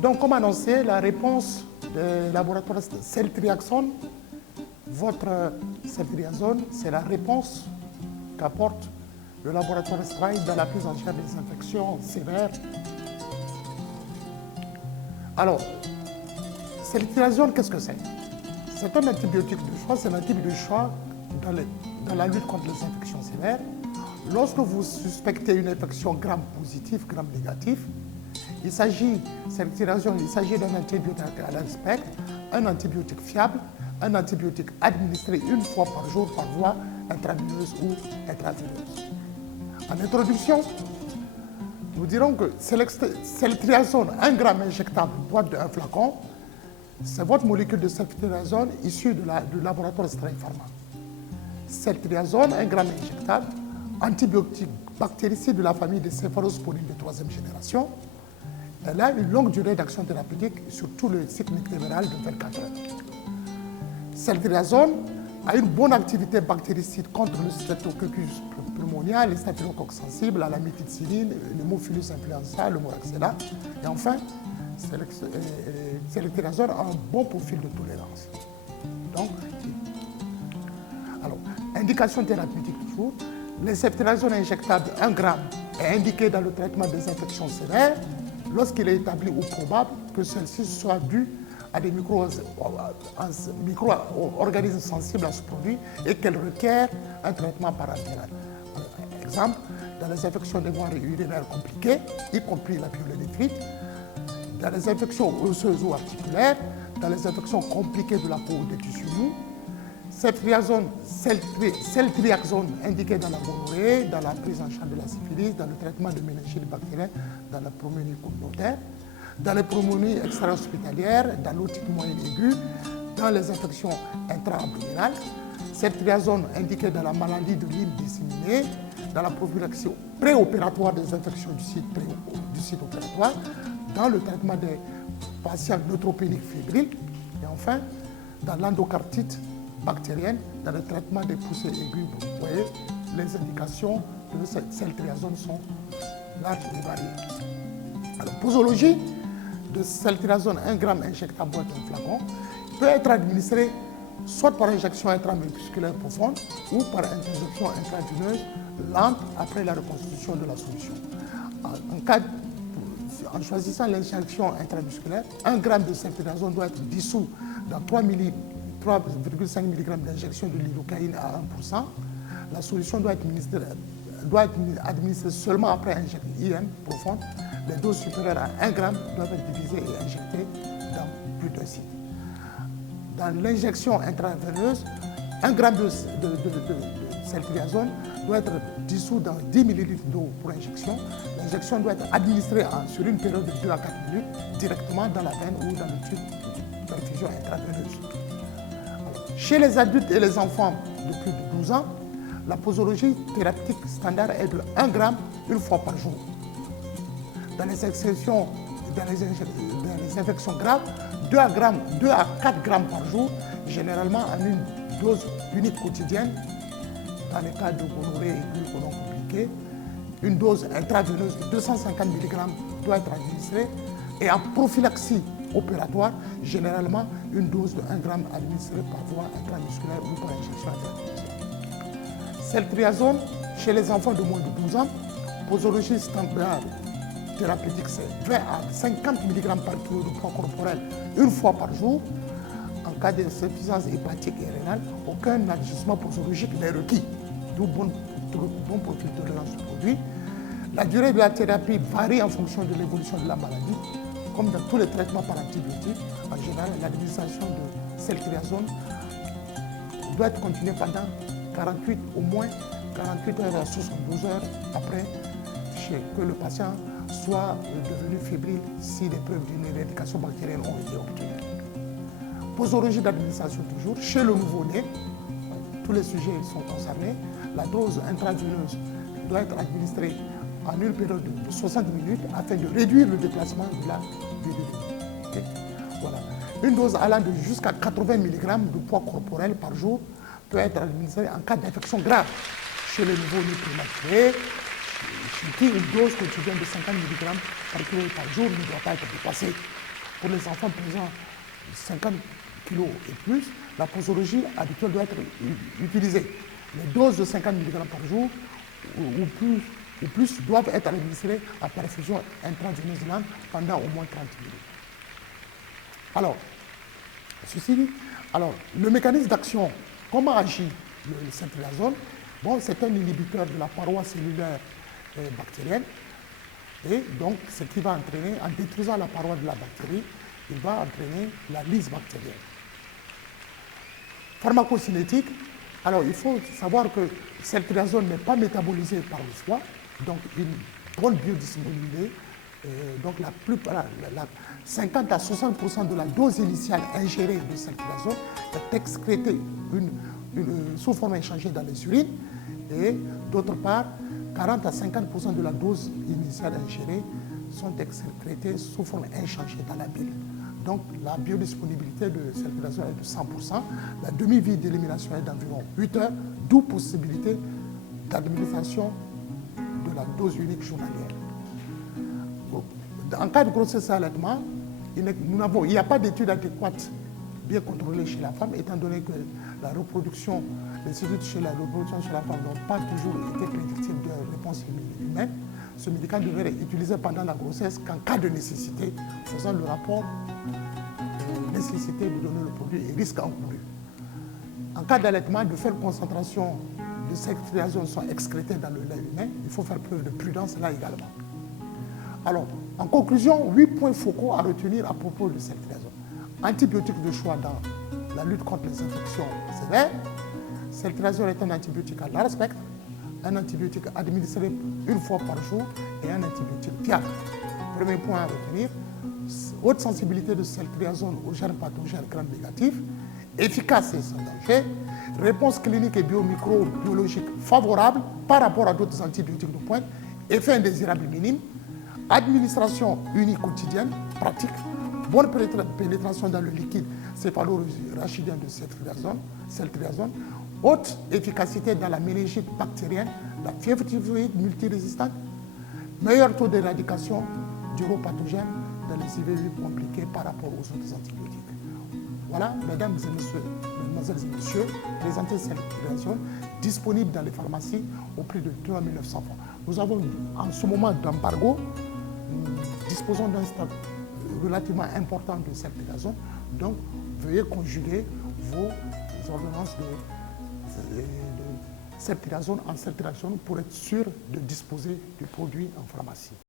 Donc, comme annoncé, la réponse du laboratoire Celltriaxone, votre celltriazone, c'est la réponse qu'apporte le laboratoire Strail dans la prise en charge des infections sévères. Alors, celltriazone, qu'est-ce que c'est? C'est un antibiotique de choix, c'est l'antibiotique de choix dans la lutte contre les infections sévères. Lorsque vous suspectez une infection gram positive, gram négatif, il s'agit d'un antibiotique à l'inspect, un antibiotique fiable, un antibiotique administré une fois par jour par voie intraveineuse ou intraveineuse. En introduction, nous dirons que celltriazone, 1 gramme injectable, boîte de 1 flacon, c'est votre molécule de celltriazone issue du laboratoire Strail Pharma. Celltriazone, 1 gramme injectable, antibiotique bactéricide de la famille des céphalosporines de 3e génération. Elle a une longue durée d'action thérapeutique sur tout le cycle microbial de 24 heures. Celltriazone a une bonne activité bactéricide contre le Streptococcus pneumonia, les staphylocoques sensibles, à la méthicilline, le Haemophilus influenza, le Moraxella. Et enfin, celltriazone a un bon profil de tolérance. Donc, alors, indication thérapeutique toujours. Le celltriazone injectable 1 gramme est indiqué dans le traitement des infections sévères lorsqu'il est établi ou probable que celle-ci soit due à des micro-organismes sensibles à ce produit et qu'elle requiert un traitement parentéral. Exemple, dans les infections des voies urinaires compliquées, y compris la pyélonéphrite, dans les infections osseuses ou articulaires, dans les infections compliquées de la peau ou des tissus mous, celltriaxone indiqué dans la gonorrhée, dans la prise en charge de la syphilis, dans le traitement de méningite bactérienne, dans la pneumonie communautaire, dans les pneumonies extra-hospitalières, dans l'otite moyenne aiguë, dans les infections intra-abdominales, celltriazone indiqué dans la maladie de Lyme disséminée, dans la prophylaxie préopératoire des infections du site opératoire, dans le traitement des patients neutropéniques fébriles, et enfin, dans l'endocardite bactérienne, dans le traitement des poussées aiguës. Vous voyez, les indications de cette celltriazone sont larges et variées. Alors, posologie de celltriazone 1 gramme injectable boîte d'un flacon peut être administré soit par injection intramusculaire profonde ou par injection intraveineuse lente après la reconstitution de la solution. En choisissant l'injection intramusculaire, 1 gramme de celltriazone doit être dissous dans 3,5 mg d'injection de lidocaïne à 1%. La solution doit être administrée seulement après injection IM profonde. Les doses supérieures à 1 gramme doivent être divisées et injectées dans plus d'un site. Dans l'injection intraveineuse, 1 gramme de celltriazone doit être dissous dans 10 ml d'eau pour injection. L'injection doit être administrée sur une période de 2 à 4 minutes directement dans la veine ou dans le tube de perfusion intraveineuse. Chez les adultes et les enfants de plus de 12 ans, la posologie thérapeutique standard est de 1 gramme une fois par jour. Dans les infections graves, 2 à 4 grammes par jour, généralement en une dose unique quotidienne. Dans les cas de gonorrhée aiguë ou non compliquée, une dose intraveineuse de 250 mg doit être administrée. Et en prophylaxie opératoire, généralement une dose de 1 gramme administrée par voie intramusculaire ou par injection intraveineuse. Celltriazone, chez les enfants de moins de 12 ans, posologie standard thérapeutique, c'est 20 à 50 mg par kilo de poids corporel une fois par jour. En cas d'insuffisance hépatique et rénale, aucun ajustement posologique n'est requis, d'où bon profil de tolérance du produit. La durée de la thérapie varie en fonction de l'évolution de la maladie. Comme dans tous les traitements par antibiotiques, en général, l'administration de celltriazone doit être continuée pendant au moins 48 heures à 72 heures après que le patient soit devenu fébrile si des preuves d'une éradication bactérienne ont été obtenues. Posologie d'administration toujours, chez le nouveau-né, tous les sujets sont concernés, la dose intraveineuse doit être administrée en une période de 60 minutes afin de réduire le déplacement de la bébé. Okay. Voilà. Une dose allant jusqu'à 80 mg de poids corporel par jour peut être administrée en cas d'infection grave chez le nouveau-né prématuré, chez qui une dose quotidienne de 50 mg par kilo par jour ne doit pas être dépassée. pour les enfants pesant 50 kg et plus, la posologie habituelle doit être utilisée. Les doses de 50 mg par jour ou plus doivent être administrées à perfusion intraveineuse lente pendant au moins 30 minutes. Alors, ceci dit, le mécanisme d'action, comment agit le ceftriaxone? Bon, c'est un inhibiteur de la paroi cellulaire bactérienne. Et donc, ce qui va entraîner, en détruisant la paroi de la bactérie, il va entraîner la lyse bactérienne. Pharmacocinétique, alors il faut savoir que le ceftriaxone n'est pas métabolisé par le foie, donc une bonne biodisponibilité. Donc 50 à 60% de la dose initiale ingérée de ceftriaxone est excrétée sous forme échangée dans les urines. Et d'autre part, 40 à 50% de la dose initiale ingérée sont excrétées sous forme échangée dans la bile. Donc la biodisponibilité de ceftriaxone est de 100%. La demi-vie d'élimination est d'environ 8 heures, d'où possibilité d'administration de la dose unique journalière. En cas de grossesse et allaitement, il n'y a pas d'études adéquates bien contrôlées chez la femme, étant donné que la reproduction, les études chez la reproduction chez la femme n'ont pas toujours été prédictives de réponse humaine. Ce médicament devrait être utilisé pendant la grossesse qu'en cas de nécessité, faisant le rapport nécessité de donner le produit et risque encouru. En cas d'allaitement, de faibles concentrations de ceftriaxone sont excrétées dans le lait humain. Il faut faire preuve de prudence là également. Alors, en conclusion, 8 points focaux à retenir à propos de ceftriaxone. Antibiotique de choix dans la lutte contre les infections sévères. Ceftriaxone est un antibiotique à large spectre, un antibiotique administré une fois par jour et un antibiotique fiable. Premier point à retenir, haute sensibilité de ceftriaxone aux germes pathogènes gram-négatifs, efficace et sans danger, réponse clinique et biomicrobiologique favorable par rapport à d'autres antibiotiques de pointe, effet indésirable minime, administration unique quotidienne, pratique, bonne pénétration dans le liquide céphalorachidien de ceftriaxone, haute efficacité dans la méningite bactérienne, la fièvre typhoïde multirésistante, meilleur taux d'éradication d'uropathogènes dans les IVU compliqués par rapport aux autres antibiotiques. Voilà, mesdames et messieurs, mesdemoiselles et messieurs, présenter ceftriaxone disponible dans les pharmacies au prix de 2 900 francs. Nous avons en ce moment d'embargo, nous disposons d'un stock relativement important de ceftriaxone, donc veuillez conjuguer vos ordonnances de ceftriaxone en ceftriaxone pour être sûr de disposer du produit en pharmacie.